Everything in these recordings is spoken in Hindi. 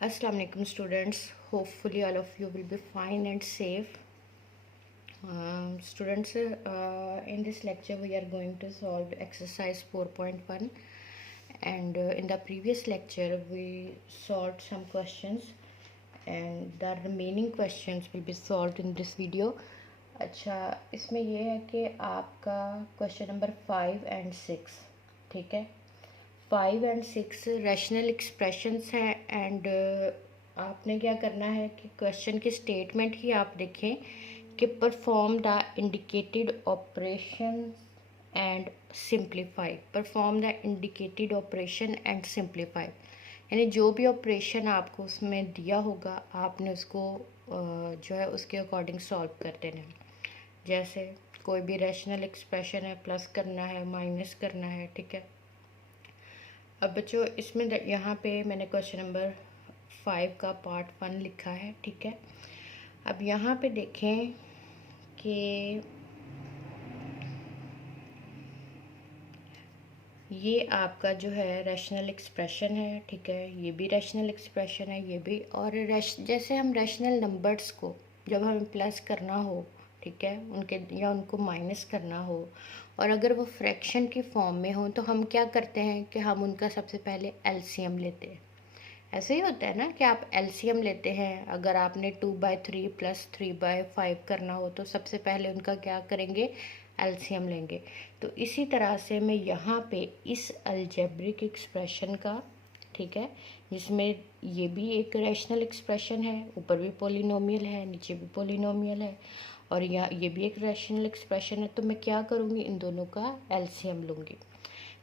Assalamu alaikum students. Hopefully all of you will be fine and safe. Students, in this lecture we are going to solve exercise 4.1, and in the previous lecture we solved some questions and the remaining questions will be solved in this video. अच्छा, इसमें ये है कि आपका क्वेश्चन नंबर 5 एंड 6, ठीक है। 5 एंड 6 रैशनल एक्सप्रेशंस हैं एंड आपने क्या करना है कि क्वेश्चन की स्टेटमेंट ही आप देखें कि perform the indicated operation and simplify. Perform the indicated operation and simplify यानी जो भी ऑपरेशन आपको उसमें दिया होगा आपने उसको जो है उसके अकॉर्डिंग सॉल्व कर देना है। जैसे कोई भी रैशनल एक्सप्रेशन है, प्लस करना है, माइनस करना है, ठीक है। अब बच्चों इसमें यहाँ पे मैंने क्वेश्चन नंबर 5 का पार्ट 1 लिखा है, ठीक है। अब यहाँ पे देखें कि ये आपका जो है रैशनल एक्सप्रेशन है, ठीक है। ये भी रैशनल एक्सप्रेशन है, ये भी। और जैसे हम रैशनल नंबर्स को जब हमें प्लस करना हो, ठीक है, उनके या उनको माइनस करना हो और अगर वो फ्रैक्शन की फॉर्म में हो तो हम क्या करते हैं कि हम उनका सबसे पहले एलसीएम लेते हैं। ऐसे ही होता है ना कि आप एलसीएम लेते हैं। अगर आपने 2/3 + 3/5 करना हो तो सबसे पहले उनका क्या करेंगे, एलसीएम लेंगे। तो इसी तरह से मैं यहाँ पे इस अलजेब्रिक एक्सप्रेशन का, ठीक है, जिसमें ये भी एक रैशनल एक्सप्रेशन है, ऊपर भी पॉलिनोमियल है, नीचे भी पॉलिनोमियल है, और यहाँ ये भी एक रैशनल एक्सप्रेशन है, तो मैं क्या करूँगी, इन दोनों का एलसीएम लूँगी।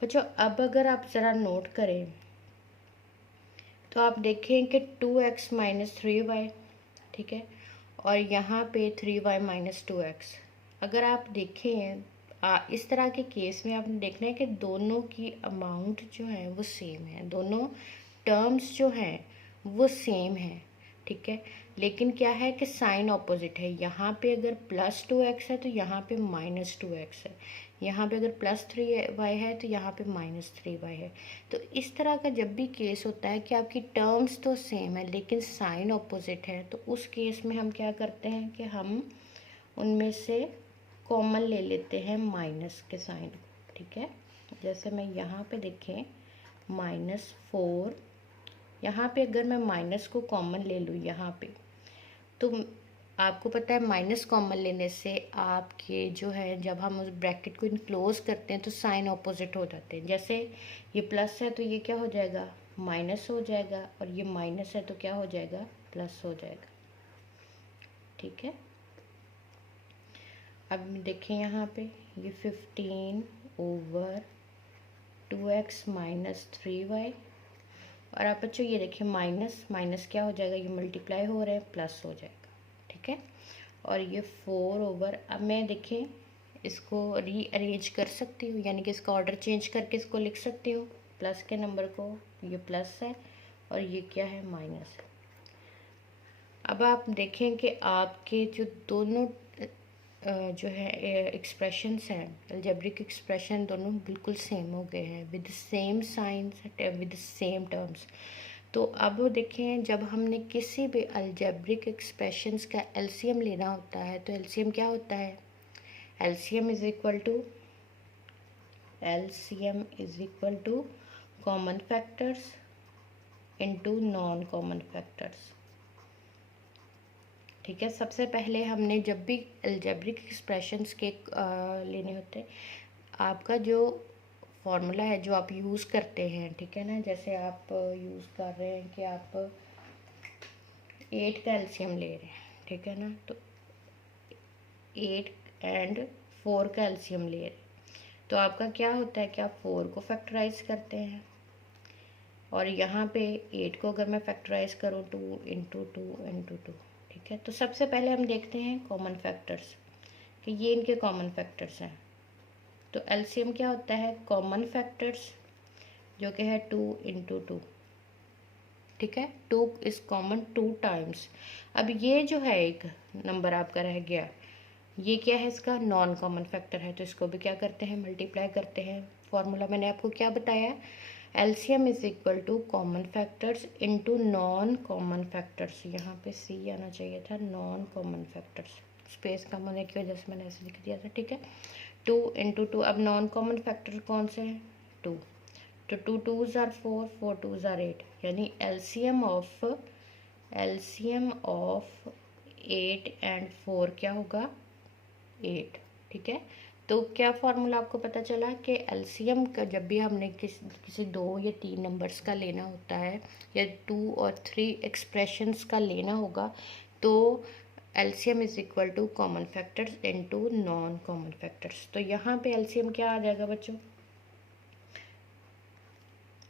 बच्चों अब अगर आप ज़रा नोट करें तो आप देखें कि 2x - 3y, ठीक है, और यहाँ पे 3y - 2x। अगर आप देखें इस तरह के केस में आपने देखना है कि दोनों की अमाउंट जो है वो सेम है, दोनों टर्म्स जो हैं वो सेम है, ठीक है। लेकिन क्या है कि साइन ऑपोजिट है। यहाँ पे अगर +2x है तो यहाँ पे -2x है, यहाँ पे अगर +3y है तो यहाँ पे -3y है। तो इस तरह का जब भी केस होता है कि आपकी टर्म्स तो सेम है लेकिन साइन ऑपोजिट है, तो उस केस में हम क्या करते हैं कि हम उनमें से कॉमन ले लेते हैं माइनस के साइन को, ठीक है। जैसे मैं यहाँ पे देखें -4, यहाँ पे अगर मैं माइनस को कॉमन ले लूँ यहाँ पे, तो आपको पता है माइनस कॉमन लेने से आपके जो है जब हम उस ब्रैकेट को इनक्लोज करते हैं तो साइन ऑपोजिट हो जाते हैं। जैसे ये प्लस है तो ये क्या हो जाएगा, माइनस हो जाएगा, और ये माइनस है तो क्या हो जाएगा, प्लस हो जाएगा, ठीक है। अब देखें यहाँ पे ये 15/2x - 3y, और आप बच्चों ये देखिए माइनस माइनस क्या हो जाएगा, ये मल्टीप्लाई हो रहे हैं, प्लस हो जाएगा, ठीक है। और ये 4/, अब मैं देखें इसको रीअरेंज कर सकती हूँ, यानी कि इसका ऑर्डर चेंज करके इसको लिख सकती हूँ। प्लस के नंबर को, ये प्लस है और ये क्या है, माइनस है। अब आप देखें कि आपके जो दोनों जो है एक्सप्रेशंस हैं, अलजेब्रिक एक्सप्रेशन दोनों बिल्कुल सेम हो गए हैं, with same science, with same terms. तो अब देखें जब हमने किसी भी अलजेब्रिक एक्सप्रेशंस का एलसीएम लेना होता है तो एलसीएम क्या होता है, LCM is equal to common factors into non common factors, ठीक है। सबसे पहले हमने जब भी अलजेब्रिक एक्सप्रेशंस के लेने होते हैं, आपका जो फॉर्मूला है जो आप यूज़ करते हैं, ठीक है ना, जैसे आप यूज़ कर रहे हैं कि आप 8 का एलसीएम ले रहे हैं, ठीक है ना, तो 8 एंड 4 का एलसीएम ले रहे हैं, तो आपका क्या होता है कि आप 4 को फैक्टराइज करते हैं, और यहाँ पे 8 को अगर मैं फैक्टराइज करूँ 2 × 2 × 2, ठीक है। तो सबसे पहले हम देखते हैं कॉमन फैक्टर्स कि ये इनके कॉमन फैक्टर्स हैं। तो एलसीएम क्या होता है, कॉमन फैक्टर्स जो कि है 2 × 2, ठीक है। 2 इज कॉमन 2 टाइम्स। अब ये जो है एक नंबर आपका रह गया, ये क्या है, इसका नॉन कॉमन फैक्टर है, तो इसको भी क्या करते हैं, मल्टीप्लाई करते हैं। फॉर्मूला मैंने आपको क्या बताया, LCM is equal to common factors into non common factors. यहाँ पे सी आना चाहिए था, नॉन कॉमन फैक्टर्स, स्पेस कम होने की वजह से मैंने ऐसे लिख दिया था, ठीक है। 2 इंटू 2, अब नॉन कॉमन फैक्टर कौन से हैं, 2, तो 2 2s आर 4, 4 2s आर 8, यानी एलसीएम ऑफ 8 एंड 4 क्या होगा, 8, ठीक है। तो क्या फॉर्मूला आपको पता चला कि एलसीएम का जब भी हमने किसी 2 या 3 नंबर्स का लेना होता है या 2 और 3 एक्सप्रेशंस का लेना होगा, तो LCM is equal to common factors into non common factors. तो यहाँ पे एलसीएम क्या आ जाएगा बच्चों,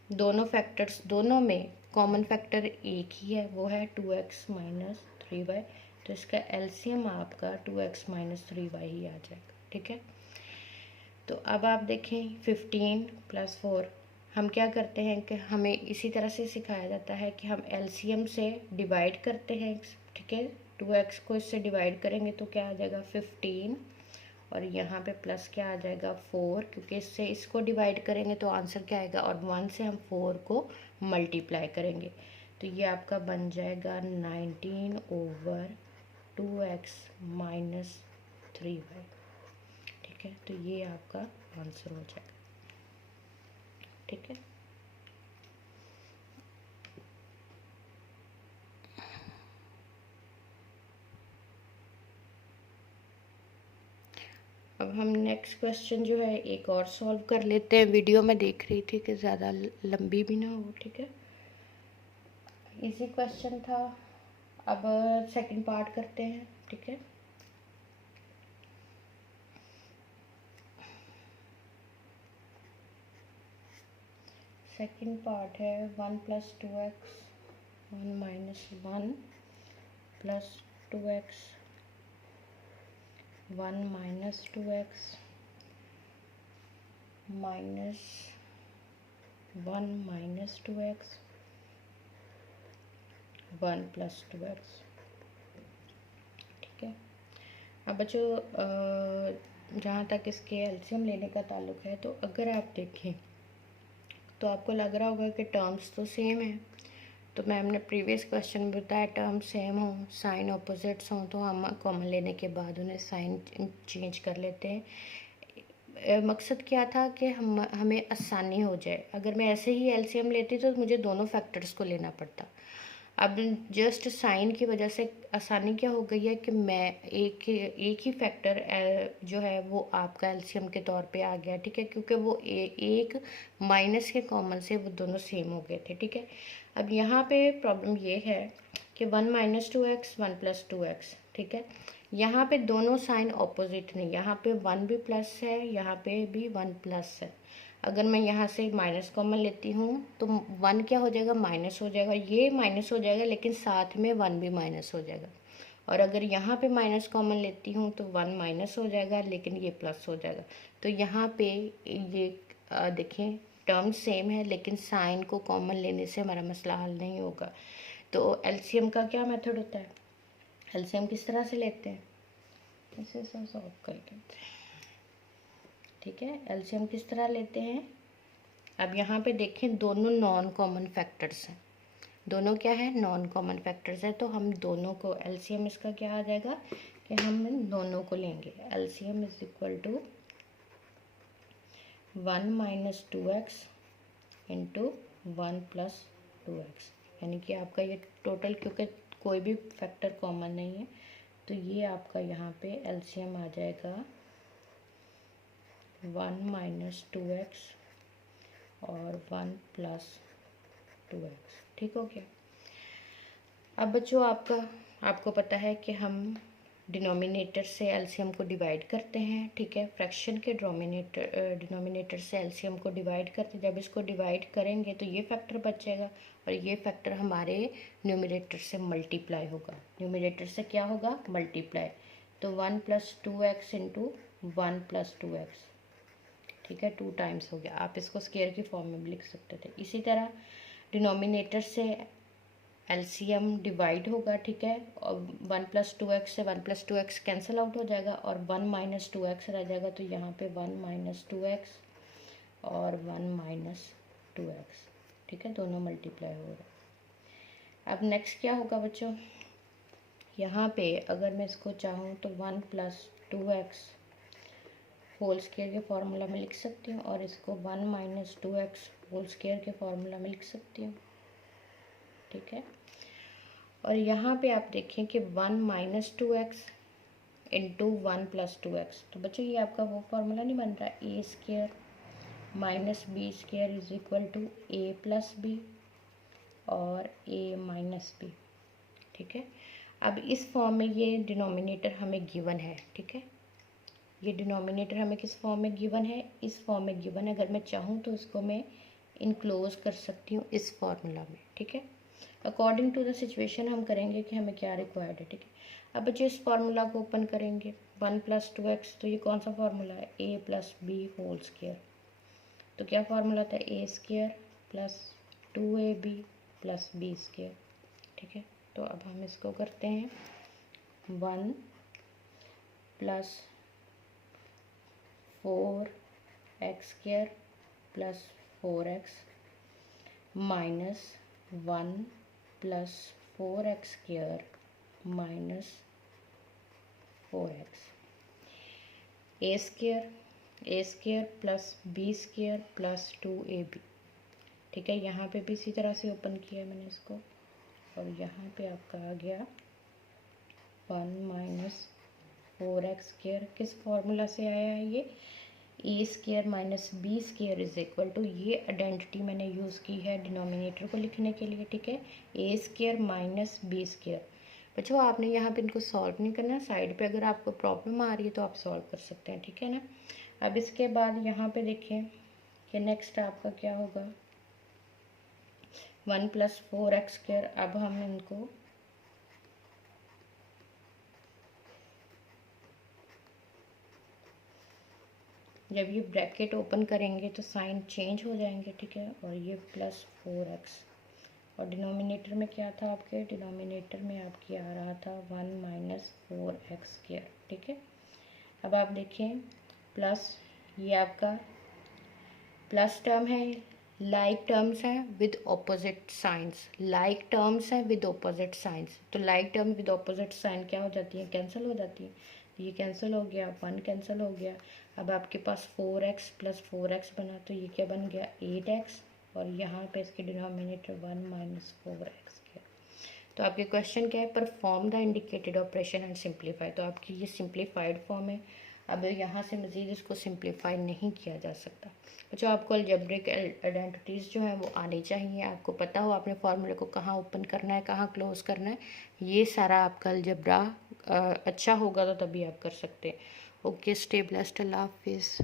दोनों फैक्टर्स, दोनों में कॉमन फैक्टर एक ही है, वो है 2x माइनस 3y, तो इसका एलसीएम आपका 2x माइनस 3y ही आ जाएगा, ठीक है। तो अब आप देखें 15 + 4, हम क्या करते हैं कि हमें इसी तरह से सिखाया जाता है कि हम एलसीएम से डिवाइड करते हैं, ठीक है। 2x को इससे डिवाइड करेंगे तो क्या आ जाएगा 15, और यहाँ पे प्लस क्या आ जाएगा 4, क्योंकि इससे इसको डिवाइड करेंगे तो आंसर क्या आएगा, और 1 से हम 4 को मल्टीप्लाई करेंगे, तो ये आपका बन जाएगा 19/2x माइनस 3y, ठीक है। तो ये आपका आंसर हो जाएगा, ठीक है। अब हम नेक्स्ट क्वेश्चन जो है एक और सॉल्व कर लेते हैं। वीडियो में देख रही थी कि ज़्यादा लंबी भी ना हो, ठीक है। इजी क्वेश्चन था। अब सेकंड पार्ट करते हैं, ठीक है। सेकंड पार्ट है 1 + 2x 1 - 1 + 2x 1 - 2x -1 - 2x 1 + 2x, ठीक है। अब बच्चों जहाँ तक इसके एलसीएम लेने का ताल्लुक है, तो अगर आप देखें तो आपको लग रहा होगा कि टर्म्स तो सेम है। तो मैम ने प्रीवियस क्वेश्चन में बताया टर्म सेम हो, साइन ऑपोजिट्स हों, तो हम कॉमन लेने के बाद उन्हें साइन चेंज कर लेते हैं। मकसद क्या था कि हमें आसानी हो जाए। अगर मैं ऐसे ही एलसीएम लेती तो मुझे दोनों फैक्टर्स को लेना पड़ता। अब जस्ट साइन की वजह से आसानी क्या हो गई है कि मैं एक ही फैक्टर जो है वो आपका एलसीएम के तौर पे आ गया, ठीक है, क्योंकि वो एक माइनस के कॉमन से वो दोनों सेम हो गए थे, ठीक है। अब यहाँ पे प्रॉब्लम ये है कि 1 - 2x 1 + 2x, ठीक है। यहाँ पे दोनों साइन ऑपोजिट नहीं, यहाँ पे 1 भी प्लस है, यहाँ पे भी 1 प्लस है। अगर मैं यहाँ से माइनस कॉमन लेती हूँ तो 1 क्या हो जाएगा, माइनस हो जाएगा, ये माइनस हो जाएगा, लेकिन साथ में 1 भी माइनस हो जाएगा। और अगर यहाँ पे माइनस कॉमन लेती हूँ तो 1 माइनस हो जाएगा, लेकिन ये प्लस हो जाएगा। तो यहाँ पे ये देखें टर्म सेम है, लेकिन साइन को कॉमन लेने से हमारा मसला हल नहीं होगा। तो एलसीएम का क्या मेथड होता है, एलसीएम किस तरह से लेते हैं, इसे सॉल्व कर लेते हैं, ठीक है। एलसीएम किस तरह लेते हैं, अब यहाँ पे देखें दोनों नॉन कॉमन फैक्टर्स हैं, दोनों क्या है, नॉन कॉमन फैक्टर्स है, तो हम दोनों को एलसीएम इसका क्या आ जाएगा कि हम इन दोनों को लेंगे। LCM is equal to 1 - 2x into 1 + 2x, यानी कि आपका ये टोटल, क्योंकि कोई भी फैक्टर कॉमन नहीं है, तो ये आपका यहाँ पे एलसीएम आ जाएगा 1 - 2x और 1 + 2x, ठीक हो गया। अब बच्चों आपको पता है कि हम डिनोमिनेटर से एलसीएम को डिवाइड करते हैं, ठीक है। फ्रैक्शन के डिनोमिनेटर से एलसीएम को डिवाइड करते हैं। जब इसको डिवाइड करेंगे तो ये फैक्टर बच जाएगा और ये फैक्टर हमारे न्यूमरेटर से मल्टीप्लाई होगा। न्यूमरेटर से क्या होगा, मल्टीप्लाई, तो 1 + 2x इंटू 1 + 2x, ठीक है, 2 टाइम्स हो गया। आप इसको स्क्वायर की फॉर्म में भी लिख सकते थे। इसी तरह डिनोमिनेटर से एलसीएम डिवाइड होगा, ठीक है, और 1 + 2x से 1 + 2x कैंसिल आउट हो जाएगा और 1 - 2x रह जाएगा, तो यहाँ पे 1 - 2x और 1 - 2x, ठीक है, दोनों मल्टीप्लाई हो रहा है। अब नेक्स्ट क्या होगा बच्चों, यहाँ पे अगर मैं इसको चाहूँ तो 1 + 2x होल स्क्वायर के फॉर्मूला में लिख सकती हूँ, और इसको 1 - 2x होल स्क्वायर के फॉर्मूला में लिख सकती हूँ, ठीक है। और यहाँ पे आप देखें कि 1 - 2x इंटू 1 + 2x, तो बच्चों ये आपका वो फार्मूला नहीं बन रहा, a² - b² is equal to a + b और a - b, ठीक है। अब इस फॉर्म में ये डिनोमिनेटर हमें गिवन है, ठीक है, ये डिनोमिनेटर हमें किस फॉर्म में गिवन है, इस फॉर्म में गिवन है। अगर मैं चाहूँ तो इसको मैं इनक्लोज कर सकती हूँ इस फॉर्मूला में, ठीक है। अकॉर्डिंग टू द सिचुएशन हम करेंगे कि हमें क्या रिक्वायर्ड है, ठीक है। अब बच्चे इस फार्मूला को ओपन करेंगे, 1 + 2x, तो ये कौन सा फार्मूला है, a + b होल स्क्वायर, तो क्या फार्मूला था, a² + 2ab + b², ठीक है। तो अब हम इसको करते हैं, 1 + 4x² + 4x minus 1 + 4x² - 4x, a² + b² + 2ab, ठीक है। यहाँ पे भी इसी तरह से ओपन किया मैंने इसको, और यहाँ पे आपका आ गया 1 - 4x² किस फॉर्मूला से आया है, ये a² - b² is equal to, ये आइडेंटिटी मैंने यूज़ की है डिनोमिनेटर को लिखने के लिए, ठीक है, a² - b²। बच्चों आपने यहाँ पे इनको सॉल्व नहीं करना, साइड पे अगर आपको प्रॉब्लम आ रही है तो आप सॉल्व कर सकते हैं, ठीक है ना। अब इसके बाद यहाँ पे देखें कि नेक्स्ट आपका क्या होगा, 1 + 4x², अब हम इनको जब ये ब्रैकेट ओपन करेंगे तो साइन चेंज हो जाएंगे, ठीक है, और ये +4x, और डिनोमिनेटर में क्या था आपके, डिनोमिनेटर में आपकी आ रहा था 1 - 4x², ठीक है। अब आप देखें प्लस, ये आपका प्लस टर्म है, लाइक टर्म्स हैं with opposite signs, like terms हैं विद ऑपोजिट साइंस, तो like term with opposite sign क्या हो जाती है, कैंसिल हो जाती है, ये कैंसिल हो गया, 1 कैंसिल हो गया। अब आपके पास 4x + 4x बना, तो ये क्या बन गया, 8x, और यहाँ पे इसके डिनोमिनेटर 1 - 4x किया। तो आपके क्वेश्चन क्या है, perform the indicated operation and simplify, तो आपकी ये सिंप्लीफाइड फॉर्म है। अब यहाँ से मज़ीद इसको सिंप्लीफाई नहीं किया जा सकता। जो आपको अलजेब्रिक आइडेंटिटीज़ जो हैं वो आनी चाहिए, आपको पता हो आपने फार्मूले को कहाँ ओपन करना है, कहाँ क्लोज करना है, ये सारा आपका अलजब्रा अच्छा होगा तो तभी आप कर सकते हैं। ओके, स्टे ब्लेस्ड, अल्लाह हाफिज़।